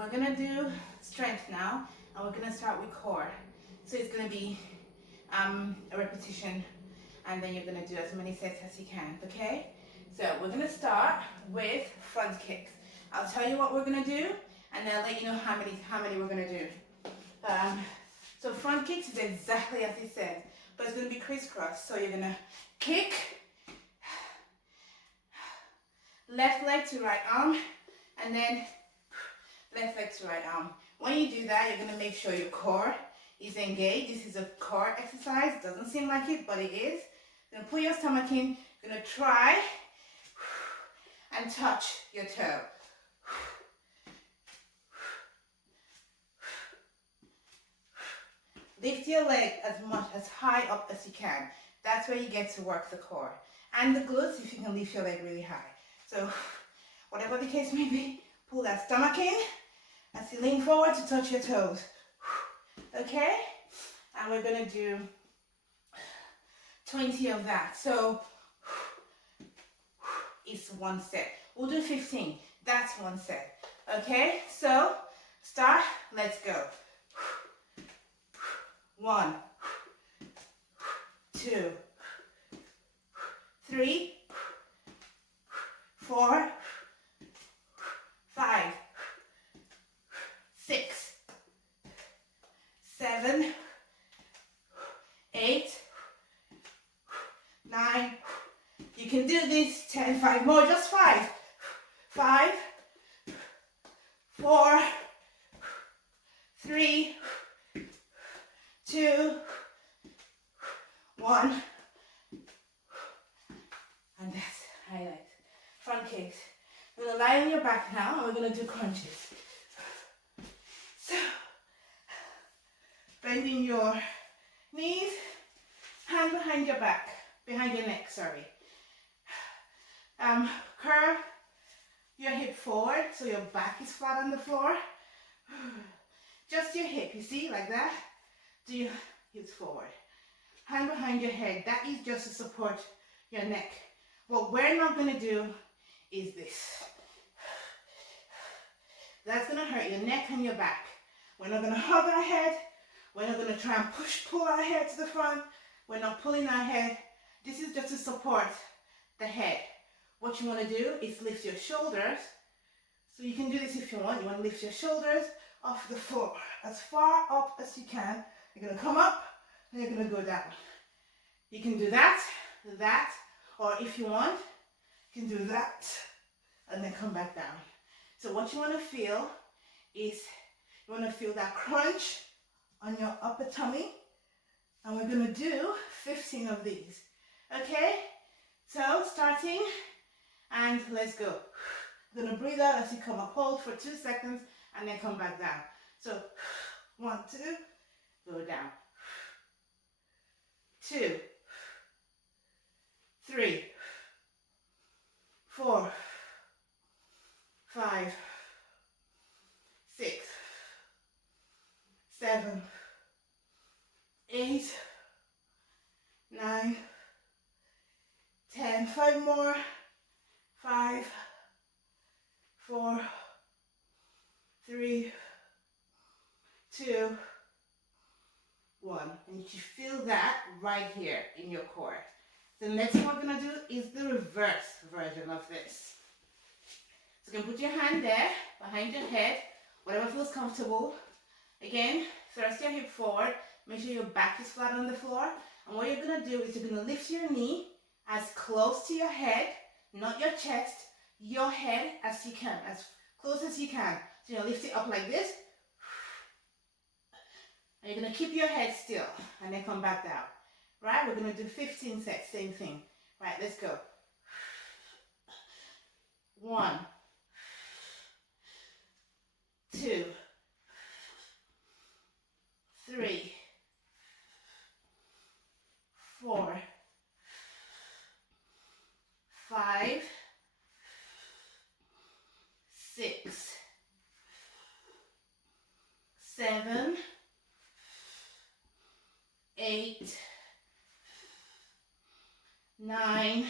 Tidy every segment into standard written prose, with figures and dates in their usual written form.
we're gonna do strength now, and we're gonna start with core. So it's gonna be a repetition, and then you're gonna do as many sets as you can, okay? So we're gonna start with front kicks. I'll tell you what we're gonna do, and then I'll let you know how many we're gonna do. So front kicks is exactly as it said, but it's gonna be crisscross. So you're gonna kick, left leg to right arm, and then left leg to right arm. When you do that, you're gonna make sure your core is engaged. This is a core exercise. It doesn't seem like it, but it is. You're gonna put your stomach in. You're gonna try and touch your toe. Lift your leg as high up as you can. That's where you get to work the core. And the glutes, if you can lift your leg really high. So whatever the case may be, pull that stomach in as you lean forward to touch your toes. Okay? And we're gonna do 20 of that. So it's one set. We'll do 15. That's one set. Okay? So start. Let's go. 1, 2, 3, 4, 5, 6, 7, 8, 9. You can do this 10, 5 more, just 5. 5, 4, 3, 2, 1. And that's highlight. Front kicks. We're going to lie on your back now, and we're going to do crunches. So, bending your knees, hand behind your back, behind your neck, sorry. Curve your hip forward so your back is flat on the floor. Just your hip, you see, like that. Do your hips forward. Hand behind your head. That is just to support your neck. What we're not going to do is this. That's going to hurt your neck and your back. We're not going to hug our head. We're not going to try and pull our head to the front. We're not pulling our head. This is just to support the head. What you want to do is lift your shoulders. So you can do this if you want. You want to lift your shoulders off the floor as far up as you can. You're going to come up and you're going to go down. You can do that, or if you want, you can do that and then come back down. So what you want to feel is, you want to feel that crunch on your upper tummy, and we're going to do 15 of these. Okay? So starting, and let's go. You're going to breathe out as you come up. Hold for 2 seconds and then come back down. So 1, 2, go down. 2, 3, 4, 5, 6, 7, 8, 9, 10. 5 more. 5, 4, 3, 2, 1. And you should feel that right here in your core. The next one we're going to do is the reverse version of this. So you can put your hand there behind your head, whatever feels comfortable. Again, thrust your hip forward. Make sure your back is flat on the floor. And what you're going to do is you're going to lift your knee as close to your head, not your chest, your head as you can, as close as you can. So you're going to lift it up like this. And you're going to keep your head still and then come back down. Right? We're going to do 15 sets, same thing. Right, let's go. 1, 2, 3, 4, 5, 6, 7, 8, 9,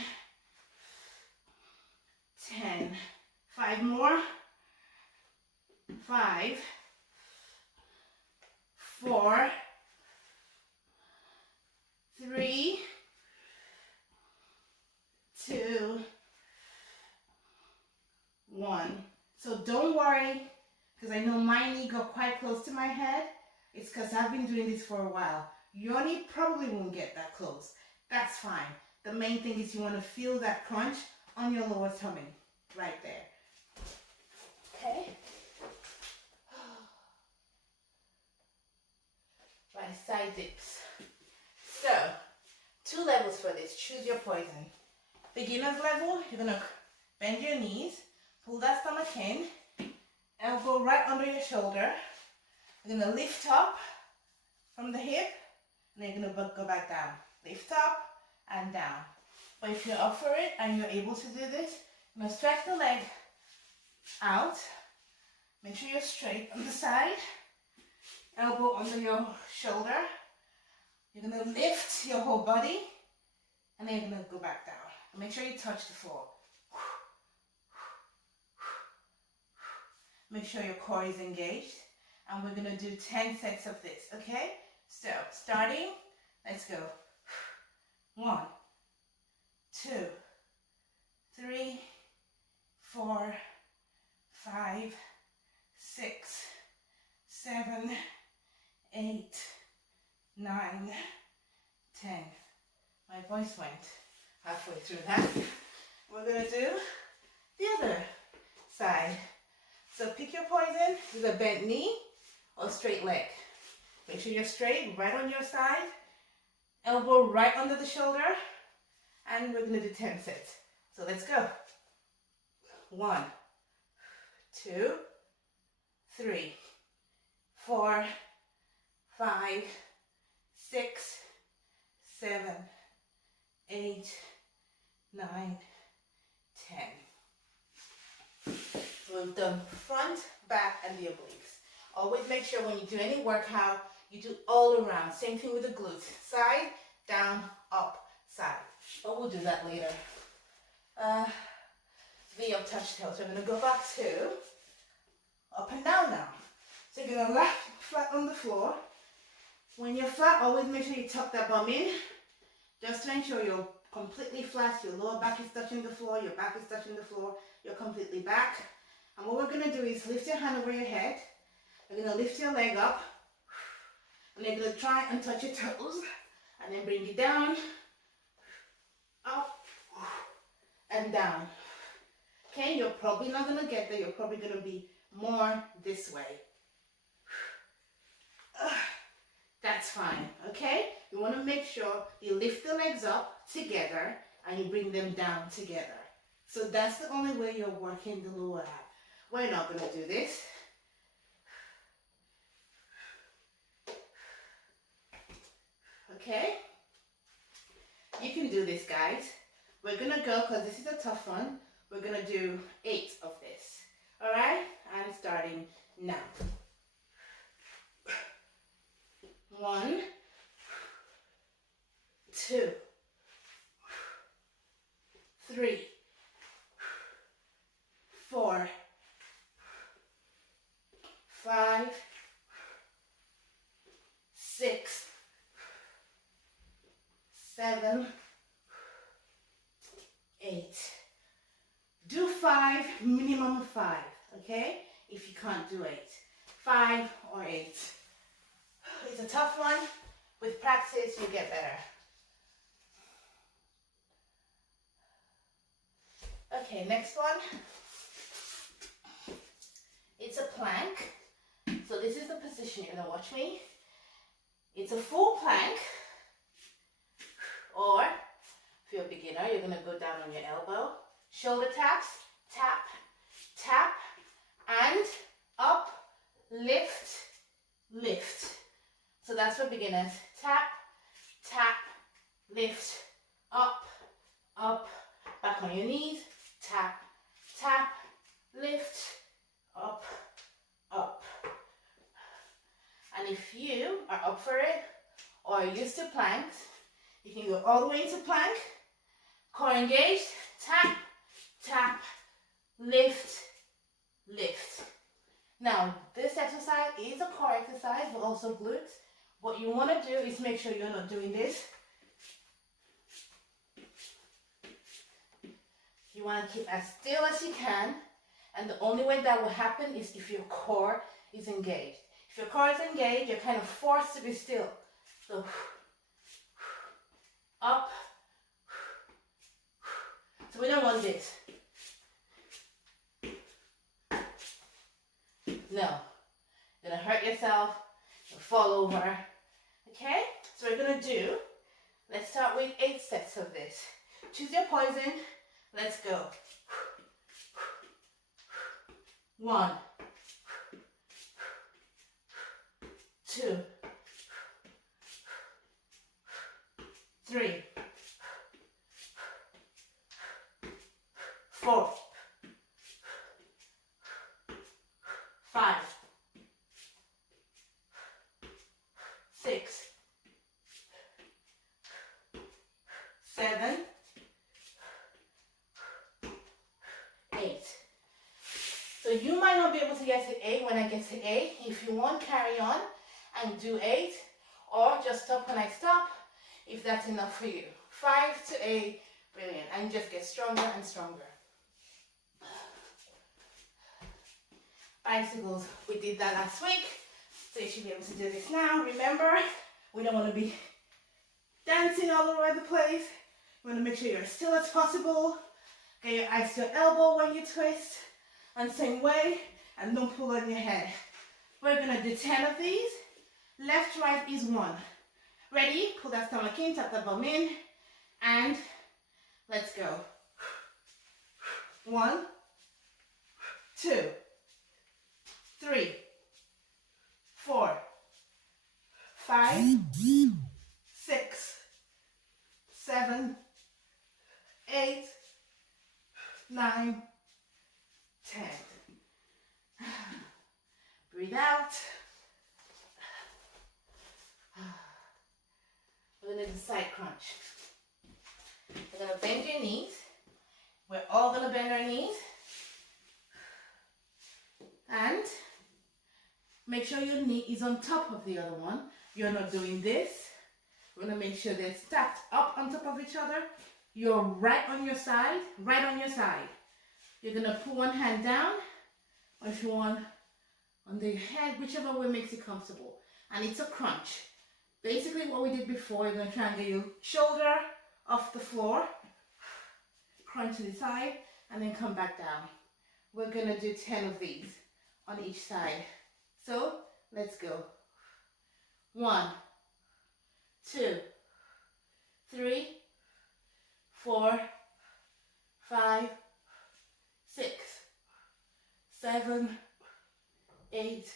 10. 5 more. 5, 4, 3, 2, 1. So don't worry, because I know my knee got quite close to my head. It's because I've been doing this for a while. Your knee probably won't get that close. That's fine. The main thing is you want to feel that crunch on your lower tummy, right there. Okay? Right, side dips. So, 2 levels for this. Choose your poison. Beginner's level, you're going to bend your knees, pull that stomach in, elbow right under your shoulder. You're going to lift up from the hip, and then you're going to go back down. Lift up and down. But if you're up for it and you're able to do this, you're going to stretch the leg out. Make sure you're straight on the side. Elbow under your shoulder. You're going to lift your whole body, and then you're going to go back down. And make sure you touch the floor. Make sure your core is engaged. And we're going to do 10 sets of this, okay? So, starting, let's go. 1, 2, 3, 4, 5, 6, 7, 8, 9, 10. My voice went halfway through that. We're going to do the other side. So pick your poison, do the bent knee or straight leg. Make sure you're straight, right on your side. Elbow right under the shoulder. And we're going to do 10 sets. So let's go. 1, 2, 3, 4, 5, 6, 7, 8, 9, 10. We've done front, back, and the obliques. Always make sure when you do any workout, you do all around. Same thing with the glutes. Side, down, up, side. But we'll do that later. V up, touch tail. So I'm going to go back to up and down now. So you're going to lie flat on the floor. When you're flat, always make sure you tuck that bum in. Just to ensure you're completely flat. Your lower back is touching the floor. Your back is touching the floor. You're completely back. And what we're going to do is lift your hand over your head. You're going to lift your leg up. And you're going to try and touch your toes. And then bring it down. Up. And down. Okay, you're probably not going to get there. You're probably going to be more this way. That's fine, okay? You want to make sure you lift the legs up together and you bring them down together. So that's the only way you're working the lower ab. We're not going to do this. Okay? You can do this, guys. We're going to go, because this is a tough one, we're going to do 8 of this. Alright? I'm starting now. 1, 2, 3, 4, 5, 6, 7, 8. Do 5, minimum of 5, okay? If you can't do 8. 5 or 8. It's a tough one. With practice, you get better. Okay, next one. It's a plank. So this is the position you're going to watch me. It's a full plank. Or, if you're a beginner, you're going to go down on your elbow. Shoulder taps, tap, tap, and up, lift, lift. So that's for beginners. Tap, tap, lift, up, up, back on your knees, tap, tap, lift, up, up. And if you are up for it or are used to planks, you can go all the way into plank, core engaged, tap, tap, lift, lift. Now, this exercise is a core exercise, but also glutes. What you want to do is make sure you're not doing this. You want to keep as still as you can, and the only way that will happen is if your core is engaged. If your core is engaged, you're kind of forced to be still. So, up. So we don't want this. No. You're gonna hurt yourself, you'll fall over. Okay? So we're gonna do, let's start with 8 sets of this. Choose your poison. Let's go. 1, 2, 3, 4, 5, 6, 7, 8. So you might not be able to get to 8 when I get to 8. If you want, carry on and do 8, or just stop when I stop if that's enough for you. 5 to 8, brilliant, and just get stronger and stronger. Bicycles, we did that last week, so you should be able to do this now. Remember, we don't want to be dancing all over the place. You want to make sure you're as still as possible. Get your eyes to your elbow when you twist, and same way, and don't pull on your head. We're going to do 10 of these. Left, right is 1. Ready? Pull that stomach in, tap the bum in, and let's go. 1, 2, 3, 4, 5, 6, 7, 8, 9, 10. Breathe out. We're going to do side crunch. We're going to bend your knees. We're all going to bend our knees. And make sure your knee is on top of the other one. You're not doing this. We're going to make sure they're stacked up on top of each other. You're right on your side, right on your side. You're going to put one hand down, or if you want, on the head, whichever way makes you comfortable. And it's a crunch. Basically what we did before, you're going to try and get your shoulder off the floor, crunch to the side, and then come back down. We're going to do 10 of these on each side. So let's go. 1, 2, 3, 4, 5, 6, 7, 8,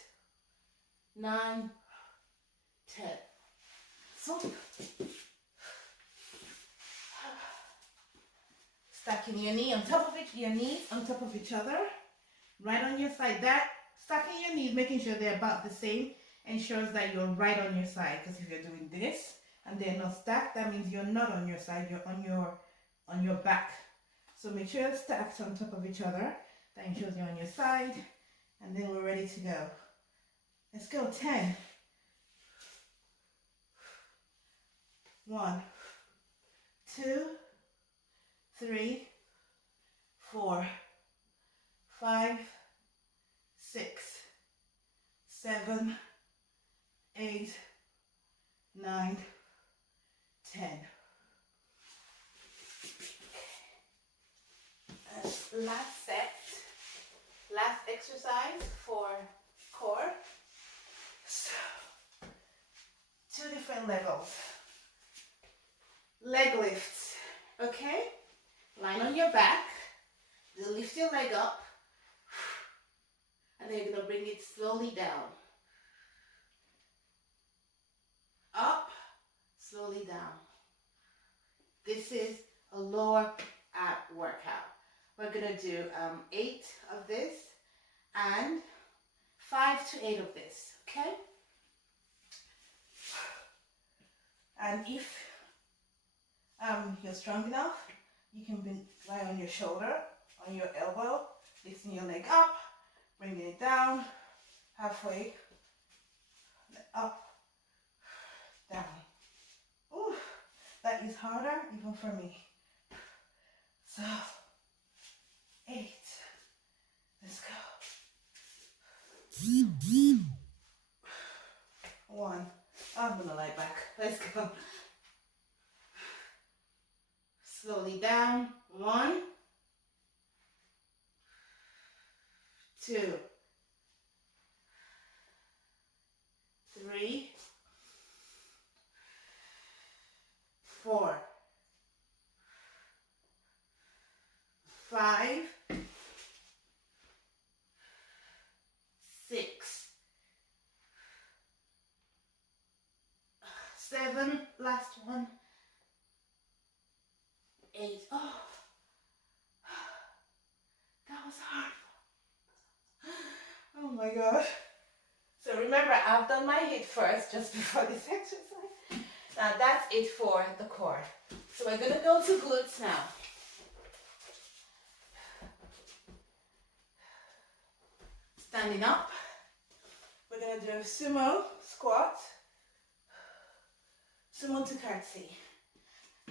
9, 10. So, stacking your knee on top of your knees on top of each other, right on your side. That stacking your knees, making sure they're about the same, ensures that you're right on your side. Because if you're doing this and they're not stacked, that means you're not on your side. You're on your back. So make sure you're stacked on top of each other. That ensures you're on your side. And then we're ready to go. Let's go. 10. 1, 2, 3, 4, 5, 6, 7, 8, 9, 10. Last set, last exercise for core. So, 2 different levels. Leg lifts, okay? Line on your back, you lift your leg up, and then you're going to bring it slowly down. Up, slowly down. This is a lower ab workout. We're going to do 8 of this and 5 to 8 of this, okay? And if you're strong enough, you can lie on your shoulder, on your elbow, lifting your leg up, bringing it down, halfway, up, down. Ooh, that is harder even for me. So, 8. Let's go. 1. I'm gonna lie back. Let's go. Slowly down. 1, 2, 3, 4, 5, 6, 7, last one, 8. Oh, that was hard. Oh my God. So remember, I've done my hip first just before this exercise. Now that's it for the core. So we're gonna go to glutes now. Standing up. We're gonna do a sumo squat. Sumo to curtsy.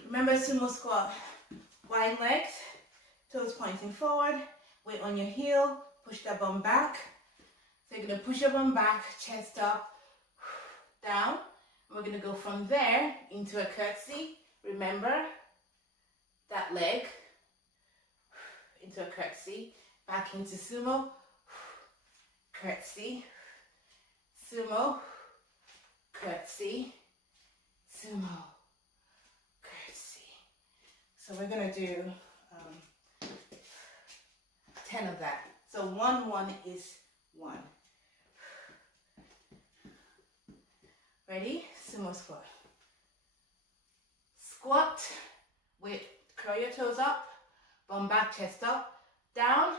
Remember sumo squat. Wide legs, toes pointing forward, weight on your heel, push that bum back. So you're gonna push your bum back, chest up, down. We're gonna go from there into a curtsy. Remember that leg, into a curtsy, back into sumo, curtsy, sumo, curtsy, sumo, curtsy. So we're gonna do 10 of that. So 1, 1 is 1. Ready? Sumo squat. Squat with curl your toes up, bum back, chest up, down.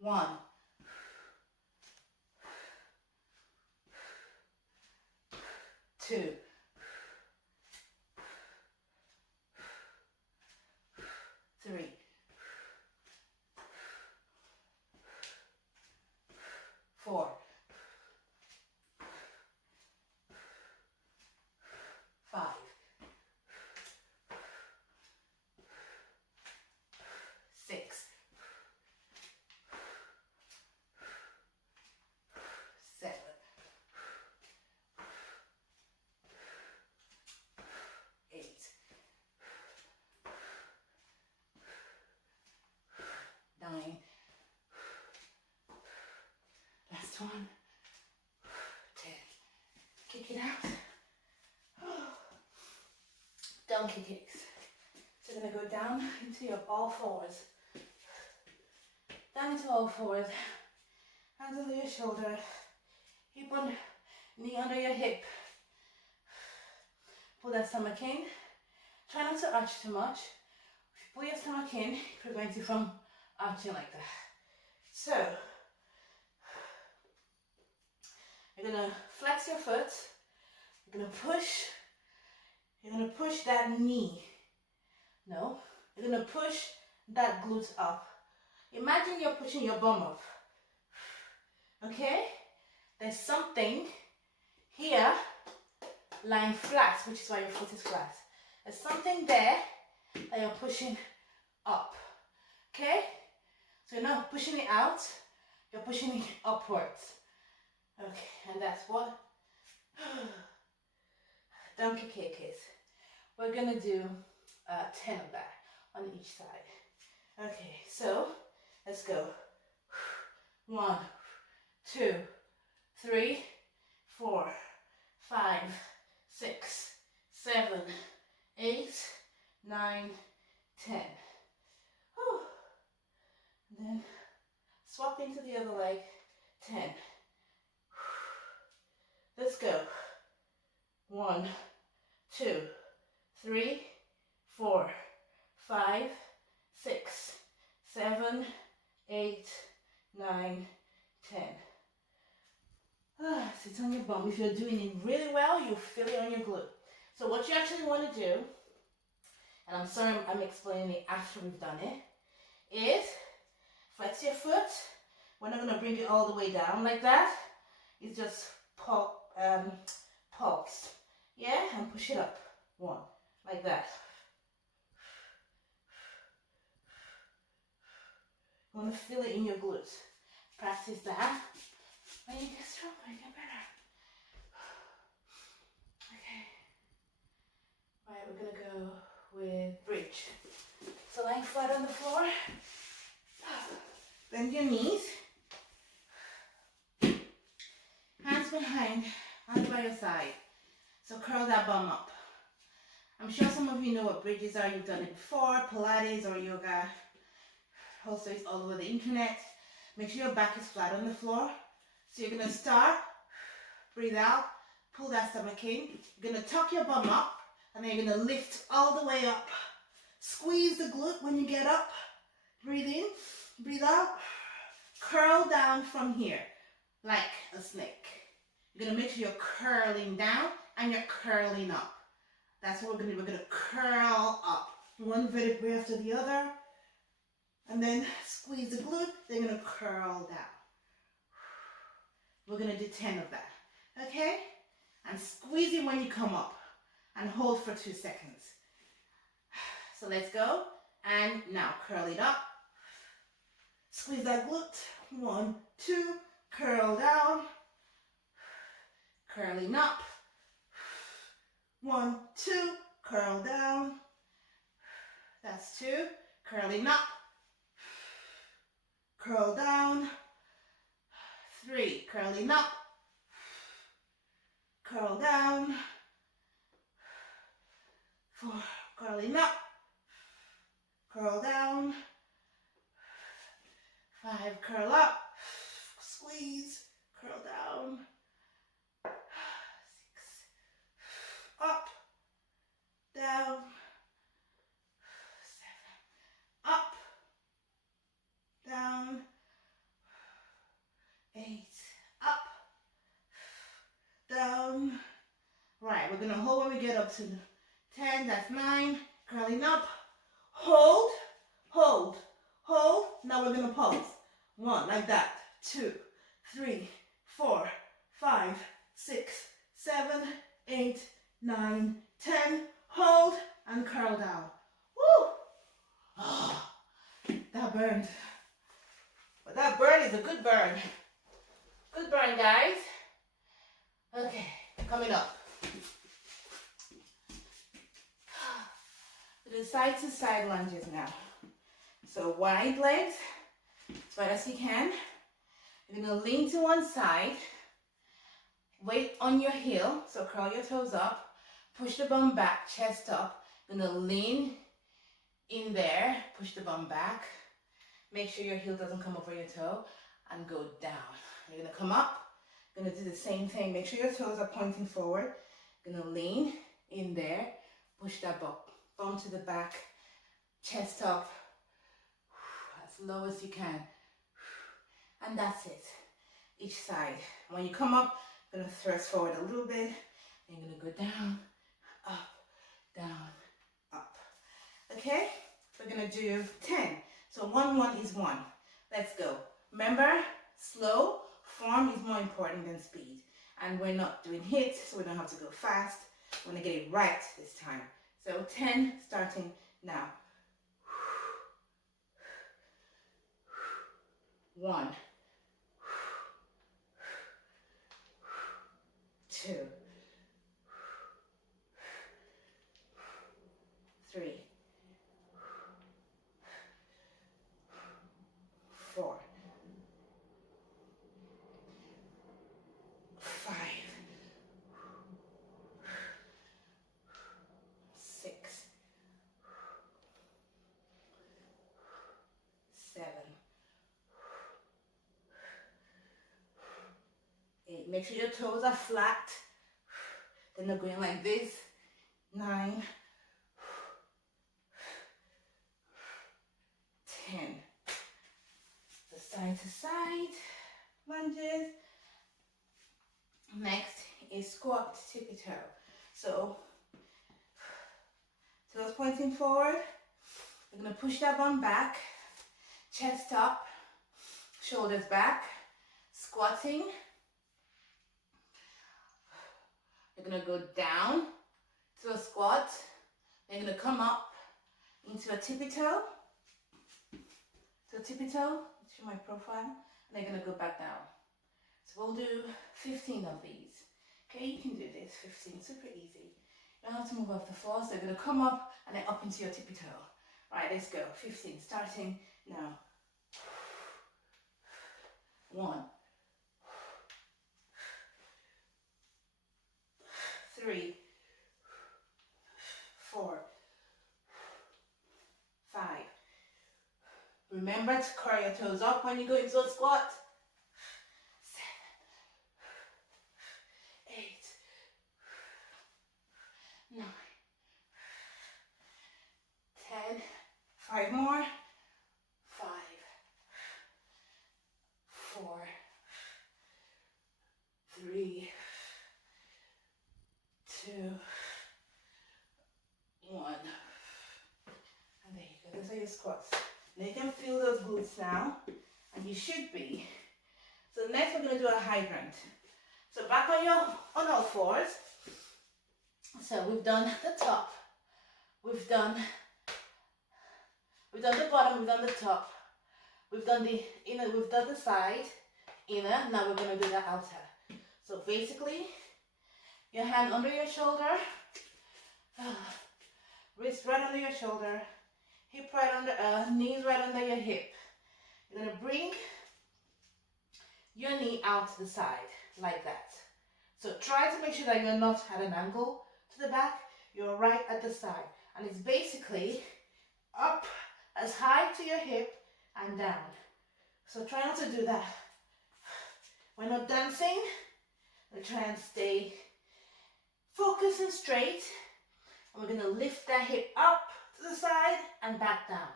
One. 2. 3. 4. 5. 6. 7. 8. 9. Last one. 10. Kick it out. Donkey kicks. So you're going to go down into your all fours. Down into all fours. Hands under your shoulder. Hip on, knee under your hip. Pull that stomach in. Try not to arch too much. If you pull your stomach in, it prevents you from arching like that. So, you're going to flex your foot. You're going to push. You're going to push that knee. No, you're going to push that glute up. Imagine you're pushing your bum up. Okay? There's something here lying flat, which is why your foot is flat. There's something there that you're pushing up. Okay? So you're not pushing it out, you're pushing it upwards. Okay, and that's what donkey kick is. We're gonna do 10 of that on each side. Okay, so let's go. 1, 2, 3, 4, 5, 6, 7, 8, 9, 10. Whew. And then swap into the other leg. 10. Let's go. 1, 2, 3, 4, 5, 6, 7, 8, 9, 10. Sit on your bum. If you're doing it really well, you'll feel it on your glute. So what you actually want to do, and I'm sorry I'm explaining it after we've done it, is your foot. We're not going to bring it all the way down like that. It's just pulse. Yeah, and push it up. One, like that. You want to feel it in your glutes. Practice that. When you get stronger, you get better. Okay. Right, we're going to go with bridge. So lying flat on the floor. Bend your knees. Hands behind, hands by your side. So curl that bum up. I'm sure some of you know what bridges are. You've done it before, Pilates or yoga. Also, it's all over the internet. Make sure your back is flat on the floor. So you're going to start, breathe out, pull that stomach in. You're going to tuck your bum up, and then you're going to lift all the way up. Squeeze the glute when you get up. Breathe in, breathe out. Curl down from here, like a snake. You're going to make sure you're curling down and you're curling up. That's what we're going to do. We're going to curl up. One vertebrae after the other. And then squeeze the glute. Then you're going to curl down. We're going to do 10 of that. Okay? And squeeze it when you come up. And hold for 2 seconds. So let's go. And now curl it up. Squeeze that glute. 1, 2. Curl down. Curling up. 1, 2. Curl down. That's 2. Curling up. Curl down. 3. Curling up. Curl down. 4. Curling up. Curl down. 5. Curl up. Squeeze. Curl down. 6. Up. Down. 7. Up. Down. 8. Up. Down. Right, we're going to hold when we get up to 10. That's 9. Curling up. Hold. Hold. Hold. Now we're going to pulse. 1, like that. 2, 3, 4, 5, 6, 7, 8, 9, 10. Hold and curl down. Woo! Oh, that burned. But that burn is a good burn. Good burn, guys. Okay, coming up. We do side to side lunges now. So wide legs, as wide as you can. You're going to lean to one side. Weight on your heel, so curl your toes up. Push the bum back, chest up. You're going to lean in there. Push the bum back. Make sure your heel doesn't come over your toe. And go down. You're going to come up. You're going to do the same thing. Make sure your toes are pointing forward. You're going to lean in there. Push that bum to the back. Chest up. As low as you can. And that's it. Each side. When you come up, you're going to thrust forward a little bit. You're going to go down, up, down, up. Okay? We're going to do 10. So 1, 1 is 1. Let's go. Remember, slow form is more important than speed. And we're not doing hits, so we don't have to go fast. We're going to get it right this time. So 10 starting now. 1, 2, 3, 4, 5, 6, 7, 8. Make sure your toes are flat. Then they're going like this. 9, 10. The side to side lunges. Next is squat tippy toe. So toes pointing forward. We're going to push that bum back, chest up. shoulders back, squatting. You're gonna go down to a squat. You're gonna come up into a tippy toe. So tippy toe, show my profile, and they're gonna go back down. So we'll do 15 of these. Okay, you can do this, 15, super easy. You don't have to move off the floor, so you're gonna come up and then up into your tippy toe. All right, let's go, 15, starting now. 1, 3, 4, 5. Remember to curl your toes up when you go into a squat. 7, 8, 9, 10. 5 more. 5, 4, 3, 2, 1. And there you go. Those are your squats. Now you can feel those glutes now, and you should be. So next we're going to do a hydrant. So back on all fours. So we've done the top, we've done the bottom, we've done the top, we've done the inner, we've done the side, inner. Now we're going to do the outer. So basically, your hand under your shoulder, wrist right under your shoulder, hip right under, knees right under your hip. You're going to bring your knee out to the side, like that. So try to make sure that you're not at an angle to the back, you're right at the side. And it's basically up as high to your hip and down. So try not to do that. We're not dancing, we're trying to stay focused and straight. And we're gonna lift that hip up to the side and back down.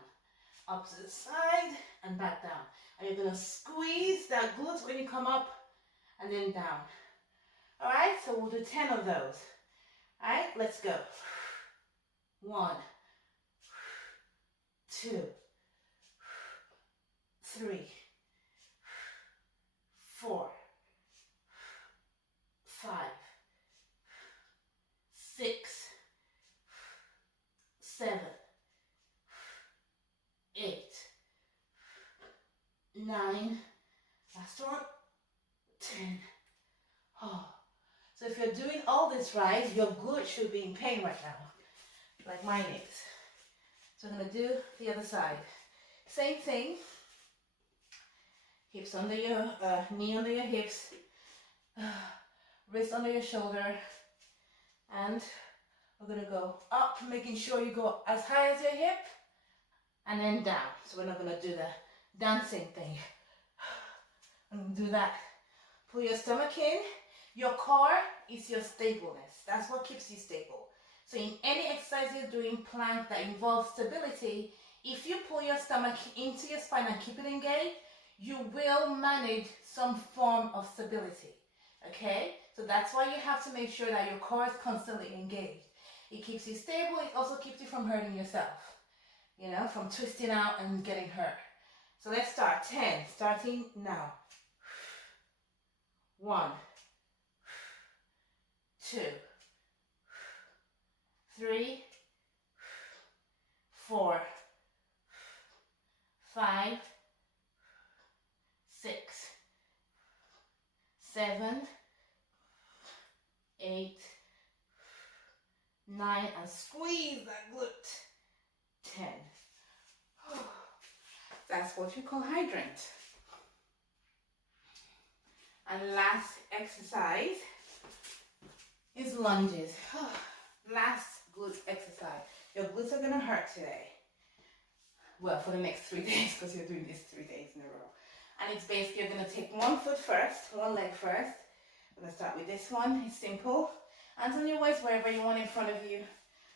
Up to the side and back down. And you're gonna squeeze that glutes when you come up and then down. All right, so we'll do 10 of those. All right, let's go. 1, 2, 3, 4, 5, 6, 7, 8, 9, last one, 10. Oh. So if you're doing all this right, your glute should be in pain right now, like mine is. So I'm going to do the other side. Same thing. Hips under your, knee under your hips, wrist under your shoulder, and we're going to go up, making sure you go as high as your hip, and then down. So we're not going to do the dancing thing. I'm going to do that. Pull your stomach in. Your core is your stableness. That's what keeps you stable. So in any exercise you're doing, plank, that involves stability, if you pull your stomach into your spine and keep it engaged, you will manage some form of stability. Okay? So that's why you have to make sure that your core is constantly engaged. It keeps you stable. It also keeps you from hurting yourself. You know, from twisting out and getting hurt. So let's start. 10, starting now. 1, 2, 3, 4, 5, 6, 7, 8, 9, and squeeze that glute. 10. That's what you call hydrant. And last exercise is lunges. Last glute exercise. Your glutes are gonna hurt today. Well, for the next 3 days, because you're doing this 3 days in a row. And it's basically, you're gonna take one foot first, one leg first. We're gonna start with this one. It's simple. Hands on your waist, wherever you want in front of you.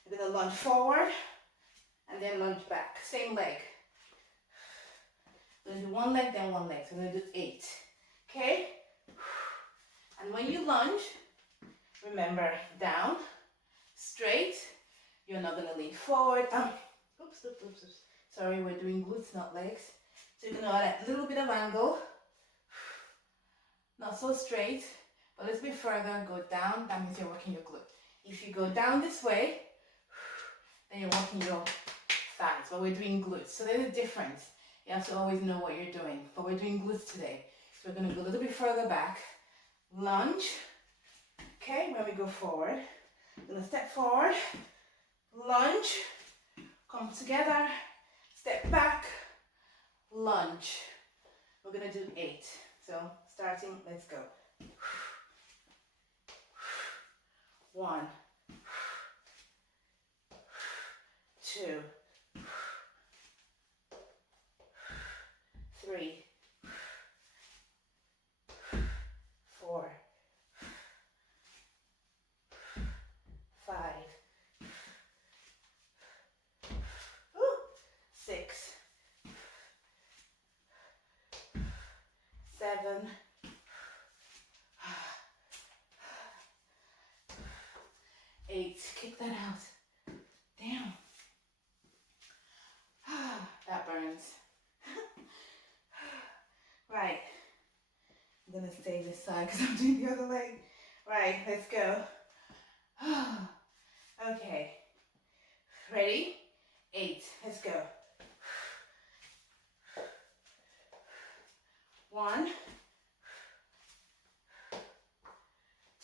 You're gonna lunge forward and then lunge back. Same leg. We're gonna do one leg, then one leg. So we're gonna do 8. Okay? And when you lunge, remember, down, straight. You're not gonna lean forward. Oops. Sorry, we're doing glutes, not legs. So you're gonna add a little bit of angle, not so straight, but a little bit further, go down, that means you're working your glute. If you go down this way, then you're working your thighs, but we're doing glutes. So there's a difference. You have to always know what you're doing, but we're doing glutes today. So we're gonna go a little bit further back, lunge, okay, when we go forward, we're gonna step forward, lunge, come together, step back, lunge. We're gonna do 8. So starting, let's go. 1, 2, 3, 4, 5, 6, 7, 8. Kick that out. Damn. That burns. Right. I'm gonna stay this side because I'm doing the other leg. Right, let's go. Okay. Ready? 8. Let's go. 1,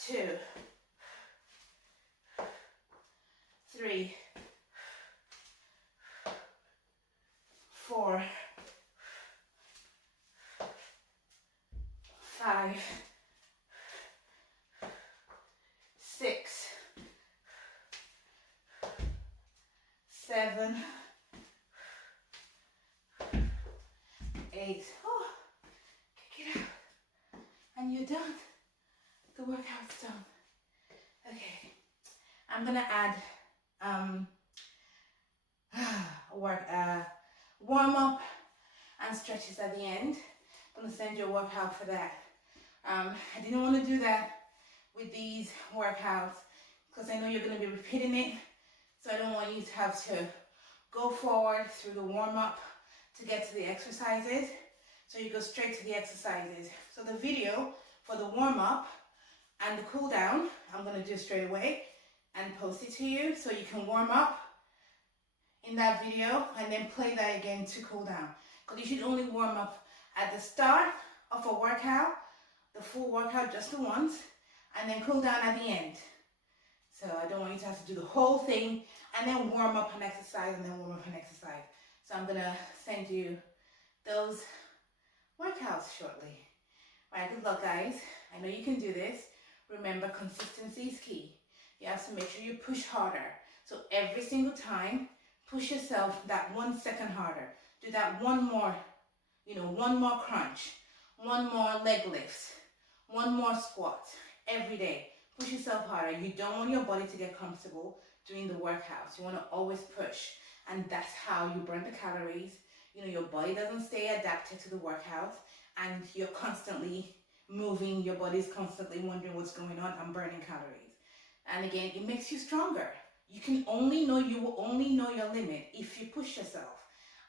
2, 3, 4, 5, 6, 7, 8. Oh, kick it out. And you're done. The workout's done. Okay. I'm gonna add warm up and stretches at the end. I'm gonna send you a workout for that. I didn't want to do that with these workouts because I know you're gonna be repeating it. So I don't want you to have to go forward through the warm up to get to the exercises. So you go straight to the exercises. So the video for the warm up and the cool down, I'm gonna do straight away and post it to you so you can warm up in that video and then play that again to cool down. Because you should only warm up at the start of a workout, the full workout just the once, and then cool down at the end. So I don't want you to have to do the whole thing and then warm up and exercise and then warm up and exercise. So I'm gonna send you those workouts shortly. All right, good luck guys. I know you can do this. Remember, consistency is key. You have to make sure you push harder. So every single time, push yourself that 1 second harder. Do that one more, one more crunch, one more leg lifts, one more squat every day. Push yourself harder. You don't want your body to get comfortable doing the workouts. You want to always push. And that's how you burn the calories. Your body doesn't stay adapted to the workouts and you're constantly moving. Your body's constantly wondering what's going on and burning calories. And again, it makes you stronger. You will only know your limit if you push yourself.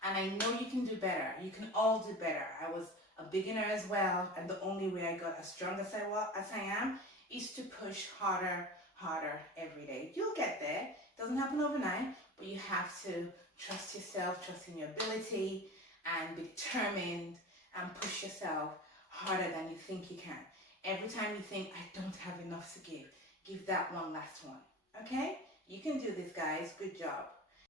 And I know you can do better. You can all do better. I was a beginner as well, and the only way I got as strong as I am is to push harder every day. You'll get there. It doesn't happen overnight, but you have to trust yourself, trust in your ability, and be determined and push yourself harder than you think you can. Every time you think, I don't have enough to give that one last one. Okay? You can do this, guys. Good job.